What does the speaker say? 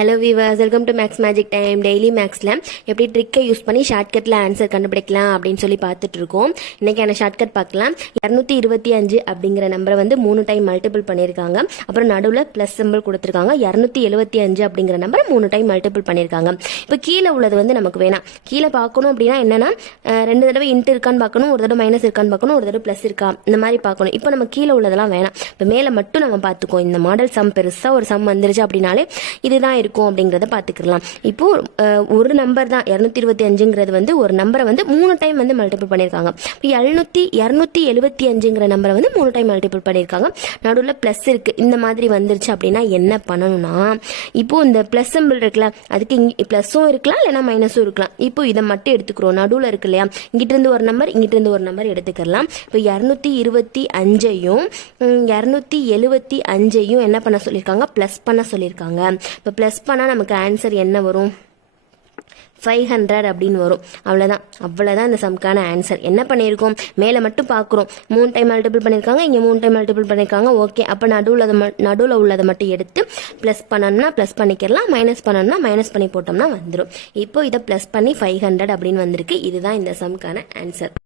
Hello viewers, welcome to Max magic time. Daily மேக்ஸில் எப்படி ட்ரிக்கை use பண்ணி ஷார்ட்கட்டில் ஆன்சர் கண்டுபிடிக்கலாம் அப்படின்னு சொல்லி பார்த்துட்டு இருக்கோம். இன்றைக்கான ஷார்ட்கட் பார்க்கலாம். 225 அப்படிங்கிற நம்பரை வந்து 3 டைம் மல்டிபிள் பண்ணியிருக்காங்க. அப்புறம் நடுவில் ப்ளஸ் சிம்பிள் கொடுத்துருக்காங்க. 275 அப்படிங்கிற நம்பரை 3 டைம் மல்டிபிள் பண்ணியிருக்காங்க. இப்போ கீழே உள்ளது வந்து நமக்கு வேணாம். கீழே பார்க்கணும் அப்படின்னா என்னன்னா 2 தடவை இன்ட்டு இருக்கான்னு பார்க்கணும், ஒரு தடவை மைனஸ் இருக்கான்னு பார்க்கணும், ஒரு தடவை ப்ளஸ் இருக்கா, இந்த மாதிரி பார்க்கணும். இப்போ நம்ம கீழே உள்ளதெல்லாம் வேணாம். இப்போ மேலே மட்டும் நம்ம பார்த்துக்கோம். இந்த மாடல் சம் பெருசாக ஒரு சம் வந்துருச்சு அப்படின்னாலே இதுதான் இருக்கும் அப்படிங்கறத பாத்துக்கலாம். இப்போ ஒரு நம்பர் தான் 225ங்கிறது வந்து ஒரு நம்பரை வந்து 3 டைம் வந்து மல்டிபிள் பண்ணிருக்காங்க. 275ங்கிற நம்பரை வந்து 3 டைம் மல்டிபிள் பண்ணிருக்காங்க. நடுவில் பிளஸ் இருக்கு. இந்த மாதிரி வந்துருச்சு அப்படின்னா என்ன பண்ணணும்னா, இப்போ இந்த பிளஸ் சிம்பிள் இருக்குல்ல, அதுக்கு பிளஸும் இருக்கலாம் இல்லைன்னா மைனஸும் இருக்கலாம். இப்போ இதை மட்டும் எடுத்துக்கிறோம். நடுவில் இருக்கு இல்லையா, இங்கிட்ட இருந்து ஒரு நம்பர், இங்கிட்ட இருந்து ஒரு நம்பர் எடுத்துக்கலாம். இப்போ 225ஐயும் 275ஐயும் என்ன பண்ண சொல்லியிருக்காங்க, பிளஸ் பண்ண சொல்லியிருக்காங்க. இப்போ பிளஸ் பண்ணால் நமக்கு ஆன்சர் என்ன வரும், 500 அப்படின்னு வரும். அவ்வளோதான் இந்த சம்க்கான ஆன்சர். என்ன பண்ணியிருக்கோம், மேலே மட்டும் பார்க்குறோம். 3 டைம் மல்டிபிள் பண்ணியிருக்காங்க, இங்கே 3 டைம் மல்டிபிள் பண்ணியிருக்காங்க. ஓகே, அப்போ நடுவில் உள்ளதை மட்டும் எடுத்து ப்ளஸ் பண்ணணும்னா ப்ளஸ் பண்ணிக்கலாம், மைனஸ் பண்ணணும்னா மைனஸ் பண்ணி போட்டோம்னா வந்துடும். இப்போ இதை ப்ளஸ் பண்ணி 500 அப்படின்னு வந்திருக்கு. இதுதான் இந்த சம்க்கான ஆன்சர்.